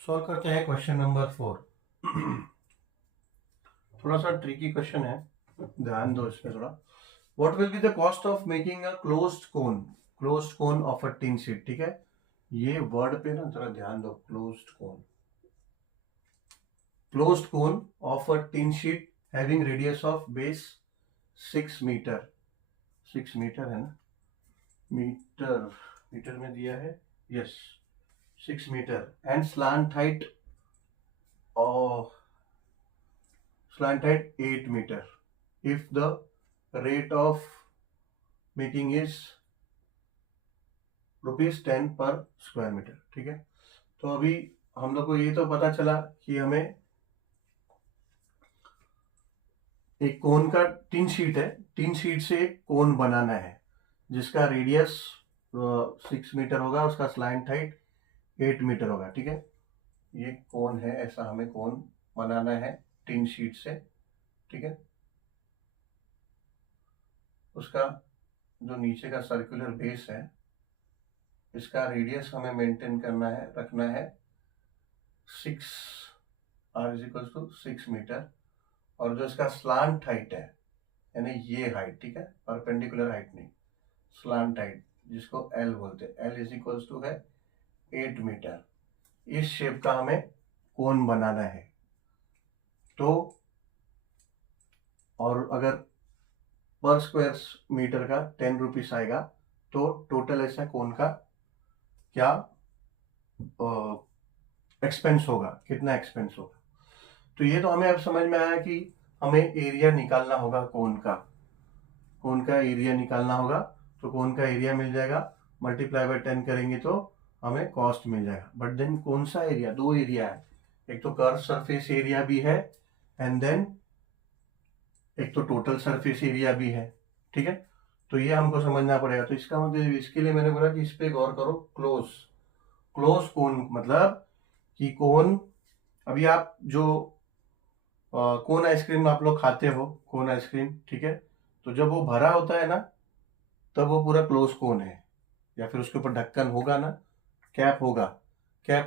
Solve करते हैं question number 4। थोड़ा सा ट्रिकी क्वेश्चन है, ध्यान दो इसमें थोड़ा। What will be the cost of making a closed cone of a tin sheet. ठीक है, ये वर्ड पे ना जरा ध्यान दो। Closed cone of a tin sheet having radius of base 6 metre. 6 metre है ना, मीटर मीटर में दिया है, yes 6 metre and slant height 8 meter if the rate of making is ₹10 पर स्क्वायर मीटर। ठीक है, तो अभी हम लोग को ये तो पता चला कि हमें एक कोन का टिन शीट है, टिन शीट से एक कोन बनाना है जिसका रेडियस 6 मीटर होगा, उसका स्लैंट हाइट 8 मीटर होगा। ठीक है, ये कोन है, ऐसा हमें कोन बनाना है टिन शीट से। ठीक है, उसका जो नीचे का सर्कुलर बेस है, इसका रेडियस हमें मेंटेन करना है, रखना है 6 और जो इसका स्लांट हाइट है, यानी ये हाइट, ठीक है, परपेंडिकुलर हाइट नहीं, स्लांट हाइट जिसको एल बोलते हैं, एल इज इक्वल्स टू है 8 मीटर। इस शेप का हमें कोन बनाना है। तो और अगर पर स्क्वायर मीटर का 10 रुपीज आएगा, तो टोटल ऐसा कोन का क्या एक्सपेंस होगा, कितना एक्सपेंस होगा। तो ये तो हमें अब समझ में आया कि हमें एरिया निकालना होगा, कोन का एरिया निकालना होगा। तो कोन का एरिया मिल जाएगा, मल्टीप्लाई बाय 10 करेंगे तो हमें कॉस्ट मिल जाएगा। बट देन कौन सा एरिया, दो एरिया है, एक तो कर्व सरफेस एरिया भी है एंड देन एक तो टोटल सरफेस एरिया भी है। ठीक है, तो ये हमको समझना पड़ेगा। तो इसका मतलब, इसके लिए मैंने बोला कि इस पे गौर करो। क्लोज कोन मतलब कि कोन, अभी आप जो कोन आइसक्रीम आप लोग खाते हो, कोन आइसक्रीम, ठीक है, तो जब वो भरा होता है ना, तब वो पूरा क्लोज कोन है, या फिर उसके ऊपर ढक्कन होगा ना, कैप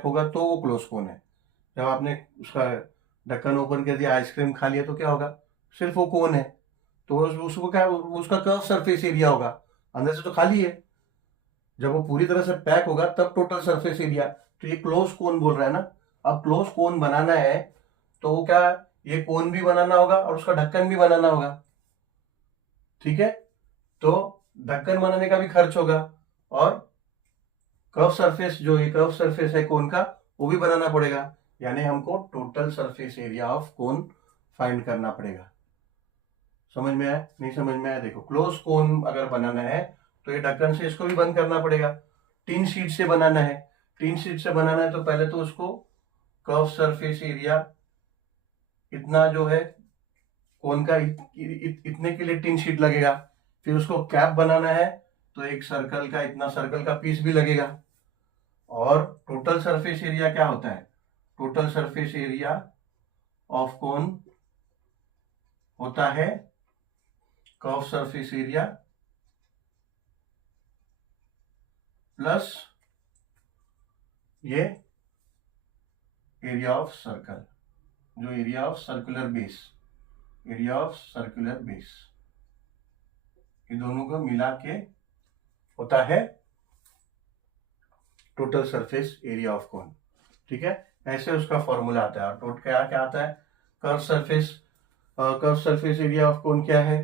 होगा तो वो क्लोज कोन है। जब आपने उसका ढक्कन ओपन कर दिया, आइसक्रीम खा लिया, तो क्या होगा, सिर्फ वो कोन है। तो उसको क्या, उसका कर्व सरफेस एरिया होगा, अंदर से तो खाली है। जब वो पूरी तरह से पैक होगा तब टोटल सरफेस एरिया। तो ये क्लोज कोन बोल रहा है ना। अब क्लोज कोन बनाना है तो वो क्या, ये कोन भी बनाना होगा और उसका ढक्कन भी बनाना होगा। ठीक है, तो ढक्कन बनाने का भी खर्च होगा, और कर्व सरफेस, जो ये कर्व सरफेस है कोन का, वो भी बनाना पड़ेगा। यानी हमको total surface area of cone find करना पड़ेगा। समझ में आया, नहीं समझ में आया? देखो, क्लोज कोन अगर बनाना है तो ये ढक्कन से इसको भी बंद करना पड़ेगा। टीन शीट से बनाना है, टीन शीट से बनाना है तो पहले तो उसको कर्व सरफेस एरिया इतना जो है कोन का, इतने के लिए टीन शीट लगेगा। फिर उसको कैप बनाना है तो एक सर्कल का, इतना सर्कल का पीस भी लगेगा। और टोटल सरफेस एरिया क्या होता है, टोटल सरफेस एरिया ऑफ कोन होता है कर्व सरफेस एरिया प्लस ये एरिया ऑफ सर्कल, जो area of circular base, area of circular base, ये दोनों को मिला के होता है टोटल सरफेस एरिया ऑफ कोन। ठीक है, ऐसे उसका फॉर्मूला आता है। और टोट क्या क्या आता है, curve surface area of cone क्या है,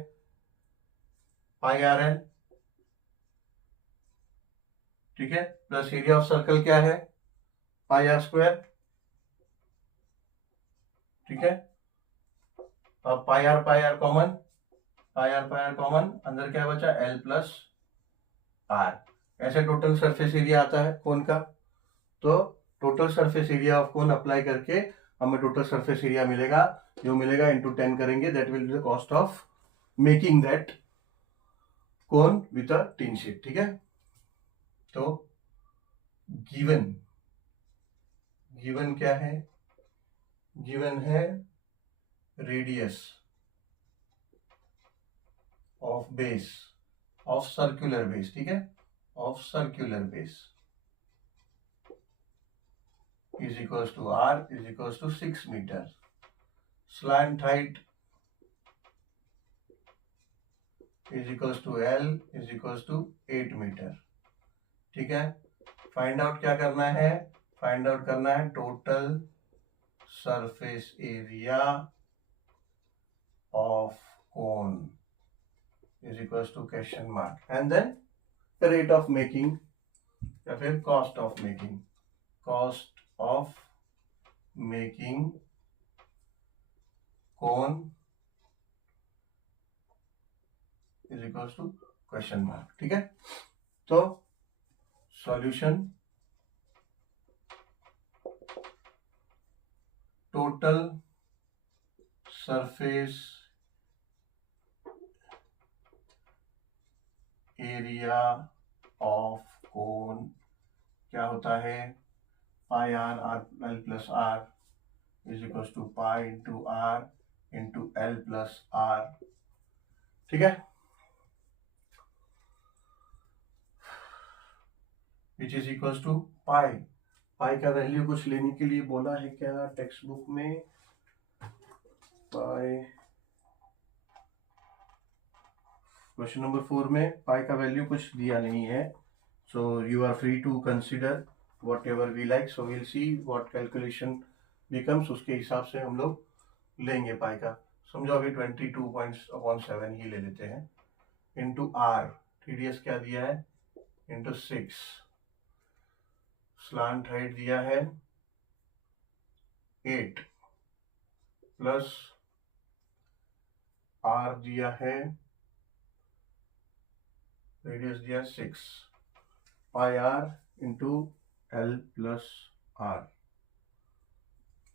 पाई आर एल। ठीक है, प्लस एरिया ऑफ सर्कल क्या है, पाई आर स्क्वायर। ठीक है, अब पाई आर कॉमन, अंदर क्या बचा, एल प्लस आर। ऐसे टोटल सरफेस एरिया आता है कोन का। तो total surface area of cone apply करके हमें टोटल सरफेस एरिया मिलेगा, जो मिलेगा इंटू 10 करेंगे, that will be the cost of making that cone with a tin sheet. ठीक है, तो गिवन क्या है, गिवन है radius of base of circular base. ठीक है, of circular base is equals to R is equals to 6 meter. Slant height is equals to L is equals to 8 metre. ठीक है, फाइंड आउट क्या करना है, फाइंड आउट करना है total surface area of cone is equals to question mark and then the rate of making या फिर cost of making. Cost of making cone is equals to question mark. ठीक है, तो solution total surface area of cone क्या होता है, pi r l plus r is equals to pi into r into l plus r. ठीक है, which is equals to pi. Pi का value कुछ लेने के लिए बोला है क्या टेक्स्ट बुक में, पाई क्वेश्चन नंबर 4 में पाई का वैल्यू कुछ दिया नहीं है. So you are free to consider whatever we like. So will see what calculation becomes, उसके हिसाब से हम लोग लेंगे पाई का. समझो अभी 22.7 ही ले लेते हैं इंटू आर. TDS क्या दिया है इंटू 6. स्लांट हाइट दिया है 8 प्लस आर दिया है, रेडियस दिया 6. Pi r into l plus r,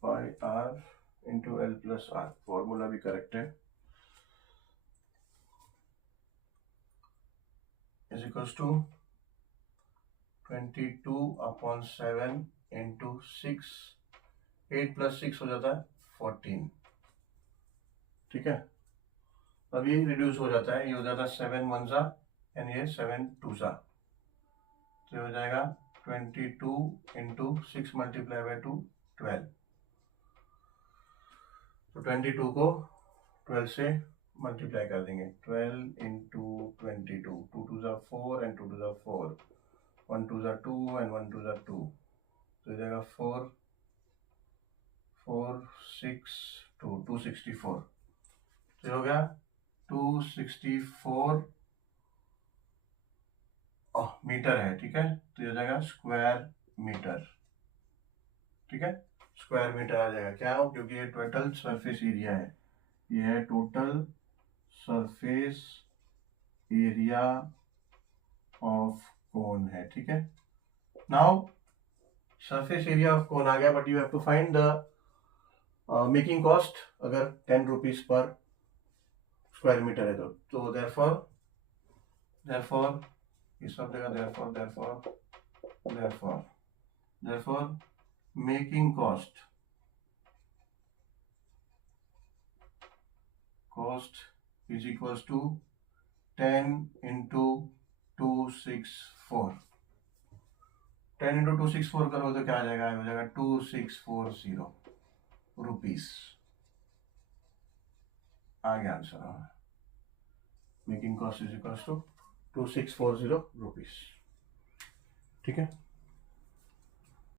pi r into l plus r. Formula भी करेक्ट है. Is equals to 22/7 into 6. 8 plus 6 हो जाता है 14. ठीक है, अब ये रिड्यूस हो जाता है, ये हो जाता है 7 1 सा एंड ये 7 2 सा. तो हो जाएगा 22 इंटू 6 मल्टीप्लाई बाई 2 12. तो 22 को 12 से मल्टीप्लाई कर देंगे. 12 इंटू 22, 2 2 सा 4 एंड 2 2 सा 4, 1 2 सा 2 एंड 1 2 सा 2. तो हो जाएगा 4 4 6 2 264. तो हो गया 264 मीटर है. ठीक है, तो ये हो जाएगा स्क्वायर मीटर. ठीक है, स्क्वायर मीटर आ जाएगा. क्या हो, क्योंकि ये टोटल सरफेस एरिया है, ये है total surface area of cone है. ठीक है, now surface area of cone आ गया, but you have to find the making cost. अगर 10 रुपीज पर स्क्वायर मीटर है तो देयरफॉर इस सब जगह therefore making cost is equals to 10 into 264. 10 into 264 करो तो क्या आ जाएगा, हो जाएगा 2640 रुपीज. आ गया answer. Making cost is equals to 2640 rupees. ठीक है.